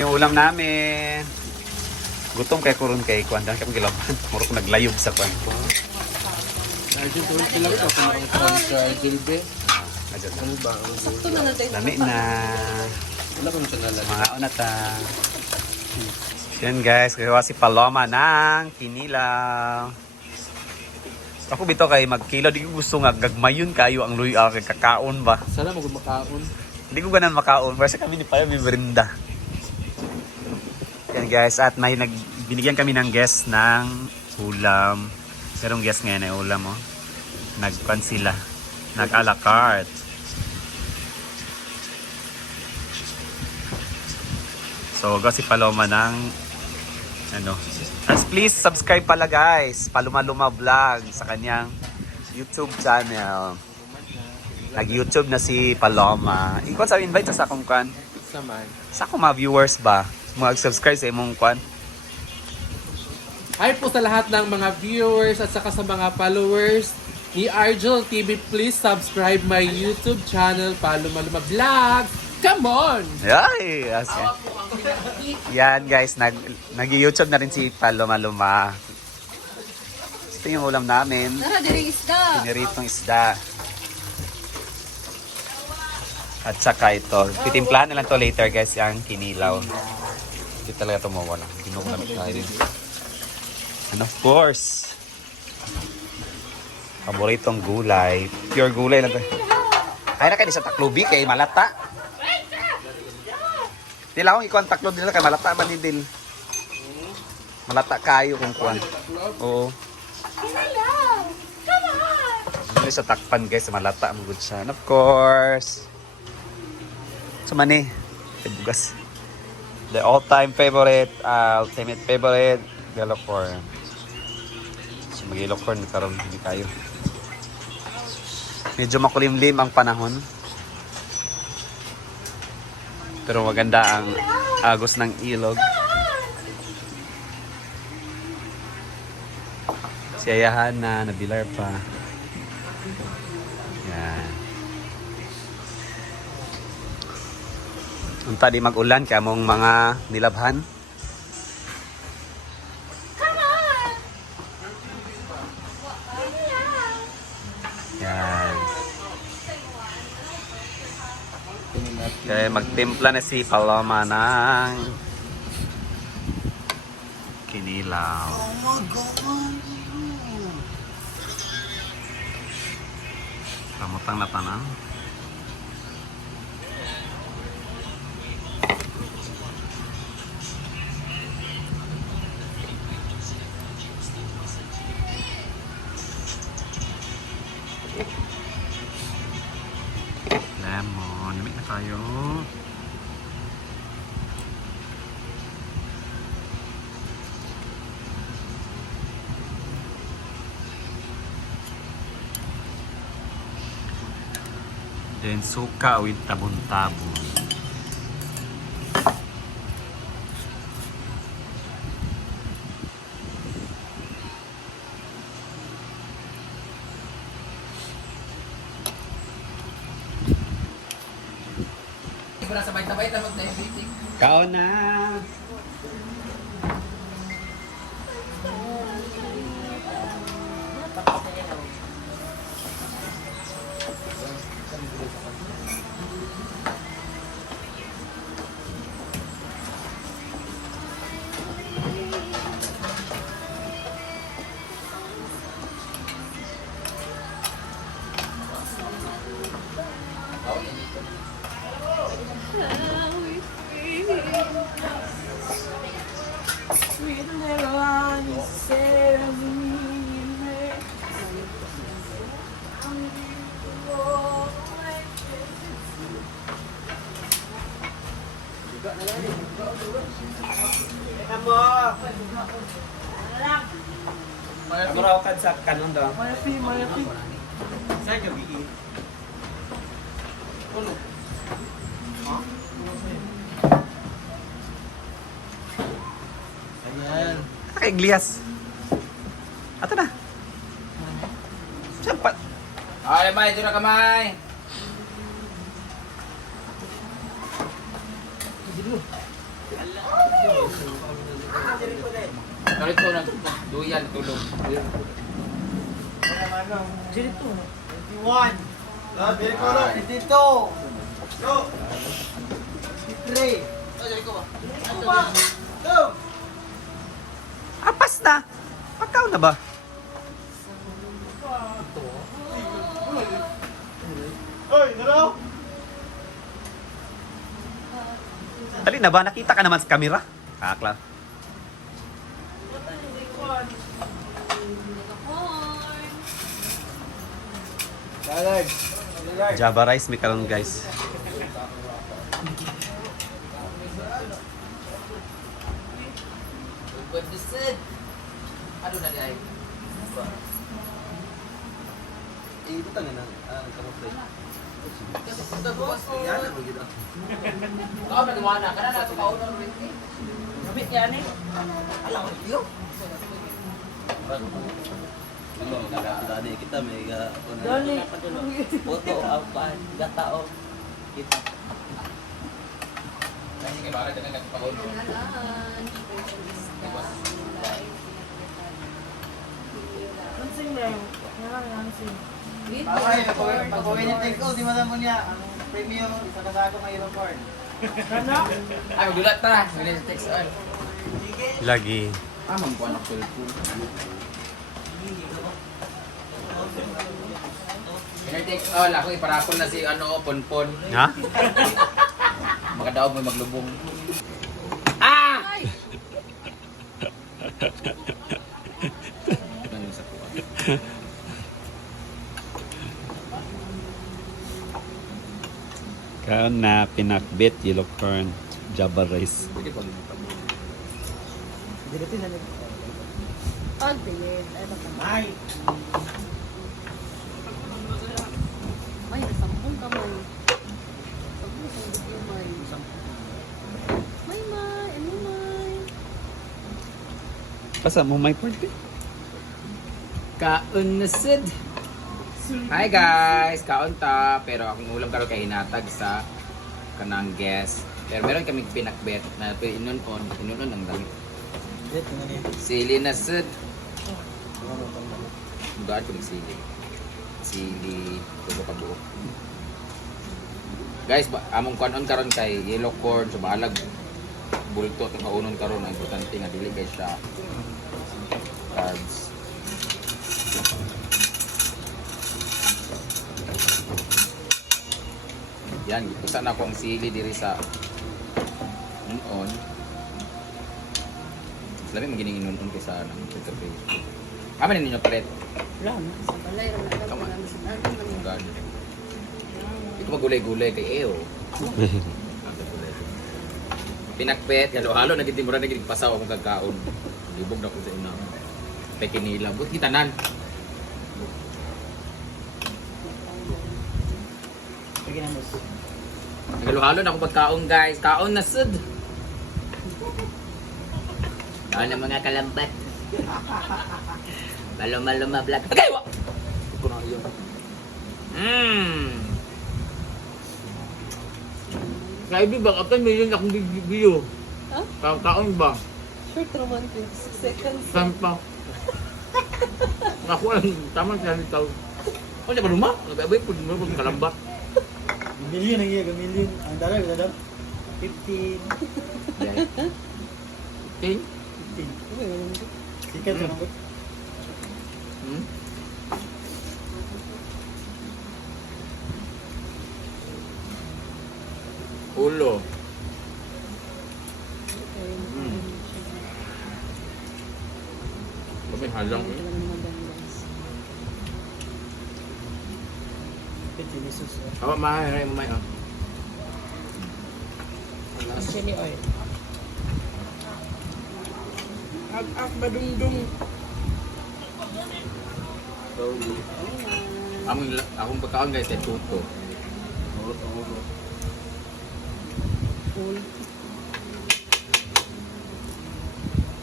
Yung ulam namin. Gutom kay kurun kay kuan dan kami gilaban. Muro ko naglayog sa kuan ko. Argel tuloy sila ko kung ang sa Argel be. Ano ba? Sakto na natin. Dami na. Wala ko siya nalang. Mga unata. Yan guys, kaya si Paloma ng kinilaw. Ako bito kay magkilaw, di ko gusto nga gagmayon kayo ang luya kay kakaon ba. Sana magud makaon. Hindi ko ganan makaon kasi kami ni Paya may merinda. Yan guys, at may binigyan kami ng guest ng ulam. Merong guest ngayon na ulam oh. Nagpan sila. Nag-a la carte. So, wag si Paloma ng ano. As please subscribe pala guys. Paloma Vlog sa kanyang YouTube channel. Nag-YouTube na si Paloma. Ikaw sa invite sa akong kan. Saman. Sa akong mga viewers ba? Mag-subscribe sa imong kwan. Hi po sa lahat ng mga viewers at saka sa mga followers ni Argel TV. Please subscribe my YouTube channel, Paloma Vlog. Come on! Ay! Yan guys, nag-YouTube na rin si Paloma. Ito yung ulam namin. Tara, diring isda. Piniritong isda. At saka ito. Titimplahan na lang to later guys, yung kinilaw. Hindi talaga ito mawala. Ginugnamit tayo din. And of course, paboritong gulay. Pure gulay lang to. Kaya na kayo sa taklubi kay malata. Di lang akong ikuan taklo din kay malata man din. Malata kayo kung kuan. Oo. Hindi sa takpan guys, malata mo good siya. And of course, sumani, bugas. The all-time favorite, ultimate favorite, yellow corn. So mag-yellow corn karon hindi kayo. Medyo makulimlim ang panahon. Pero maganda ang agos ng ilog. Si Ayahan na nabilar pa. Yan. Unta di mag-ulan kaya mong mga nilabhan. Yan. Kaya magtimpla na si Paloma ng kinilaw. Ramutang na tanan. Lemon. Lamig na tayo. Then suka with tabon-tabon. Para sabay-sabay na mag-diabetic. Kao na! Ano raw kad sa kanon daw? Mayapi. Sa gabi. Ulo. Ayan. Kay Glias. Ato na. Sampat. Ay, may, ito na kamay. Dilo. Ala. Narito na. Duyan, tulog. Apas na! Pagkaw na ba? Dali na ba? Nakita ka naman sa camera? Kakla. Java rice may karon guys. Good desid. Ano na di ay? Kau na gawa na. Kana na ito kaunang rin. Kapit yan eh. Alam ko yun. Dali kita may foto apa tao kita Kasi kay bakit na nagpapaunang. di mo mo niya ang premium isa kasako ng unicorn. Ay, magulat ta. Hindi sa text on. Lagi. Amang ko anak cellphone. Text all. Ako iparapol na si ano, Ponpon. Ha? Makadaog may maglubong. Ganun sa kuha. Kaon na pinakbit yellow corn Java rice. Pwede pa lumipat. Ang tingin. Ano ka? Ay, May nasampung kamay. Sampung kamay. May. Ano may? Pasa mo may party? Kaon na sid. Hi guys, kaon ta. Pero akong ulam karon kay hinatag sa kanang guest. Pero meron kaming pinakbet na inunon ang dami. dito na niya. Sili na sid. Bugaan ko ng sili. Sili, tubo ka buo. Guys, among kanon karon kay yellow corn, so baalag bulto at kaunon karon ang importante nga dili kay siya carbs. Yan, ikusan ako ang sili diri sa inon. Labi magining inon kaysa nang kape. Ama ninyo palit. Sa balay. Come on. Oh God. Ito magulay-gulay kay Eo. Pinakpet, halo-halo na gid mura na gid pasaw akong kagkaon. Libog na ko sa ina. Pekinila, but kita nan. Sige na mo. Halo-halo na akong pagkaon guys. Kaon na sud. Kaon na mga kalambat. Maluma-luma vlog. Okay, wa. Ko na yun. Kaibi ba kapag may yun akong video? Ha? Kaon ba? Short romantic. 6 seconds. Saan pa? Ako ang tamang sa tao. Ano ba luma? Nagabay po mo kung kalambat. Million ang iya, million. Ang dala wala daw. 15. Okay. 15. Sikat ka nang Ulo. Kami halang eh. Jesus. Apa mahal mo may ah. Chili oil. Ak badungdung. Akong pagkaon guys ay tuto.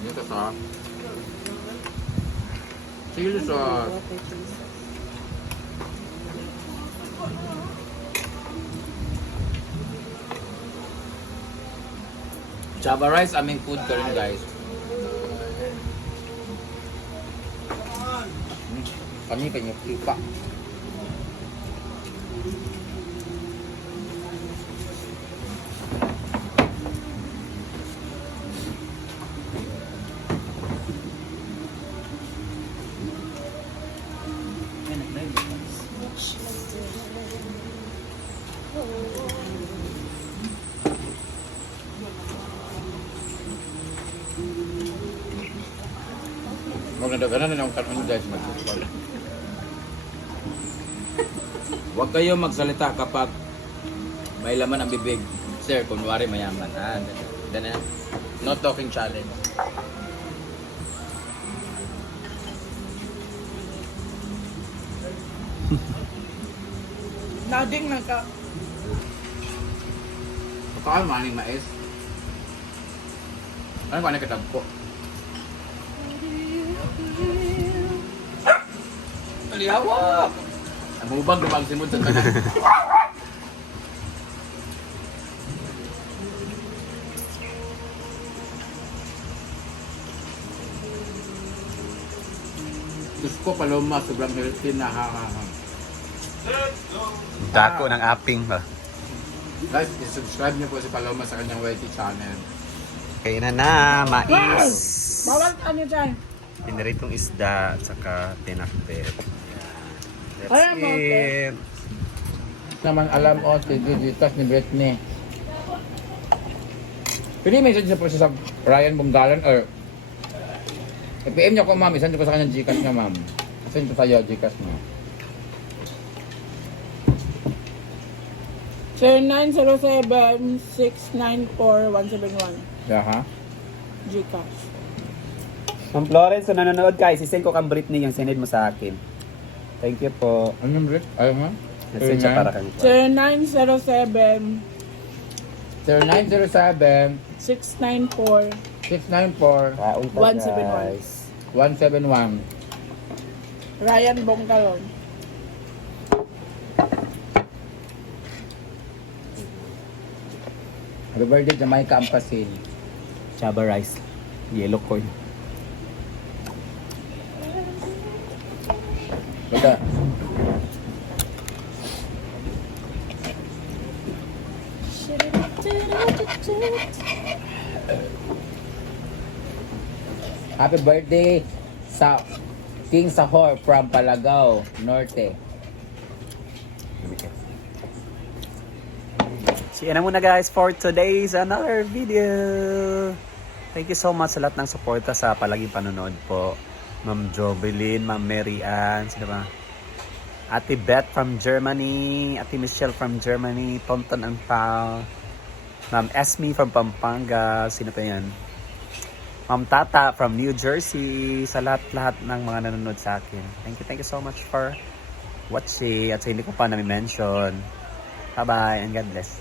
Ini ka sa chili sauce. Java rice, aming food ko rin guys. Kami kanya pipa. Huwag nadaganan na ng kanon guys, mag-subscribe. Huwag kayo magsalita kapag may laman ang bibig. Sir, kunwari mayaman. Ganun. No talking challenge. Nading nagka. Pagkaan maning mais. Ano ba nagkatab ko? Alihawa! Ang hubag lumang simod sa tanan. Diyos ko, Paloma, sobrang healthy na ha. Dako ng aping ba? Guys, subscribe niyo po si Paloma sa kanyang YT channel. Kaya na, mais. Bawal ka niyo dyan. Piniritong isda at saka tinakbet. That's Alam mo, it. Naman alam o, si Digitas ni Britney. Pwede message niyo po siya sa Ryan Bunggalan or i-PM niyo ko ma'am, isend niyo po sa kanyang Gcash niya ma'am. Isend ko sa'yo Gcash mo. Sir 907-694-171. Yeah, ha? Gcash. Ma'am Florence, kung nanonood ka, isisend ko kang Britney yung sinid mo sa akin. Thank you po. Ano yung Brit? Ayaw nga? Message siya para kami. Sir 907 0907 694 694 Kaon pa, 171. guys. 171. Ryan Bongkalon. Happy birthday, Jamaica Ampasin. Java rice. Yellow corn. Bada. Happy birthday sa King Sahor from Palagao Norte. See you na muna guys for today's another video. Thank you so much sa lahat ng suporta sa palaging panonood po. Ma'am Jovelyn, Ma'am Mary Ann, sino ba? Ate Beth from Germany, Ate Michelle from Germany, Tonton and Pao, Ma'am Esme from Pampanga, sino pa yan? Ma'am Tata from New Jersey, sa lahat-lahat ng mga nanonood sa akin. Thank you so much for watching at sa hindi ko pa na-mention. Bye-bye and God bless.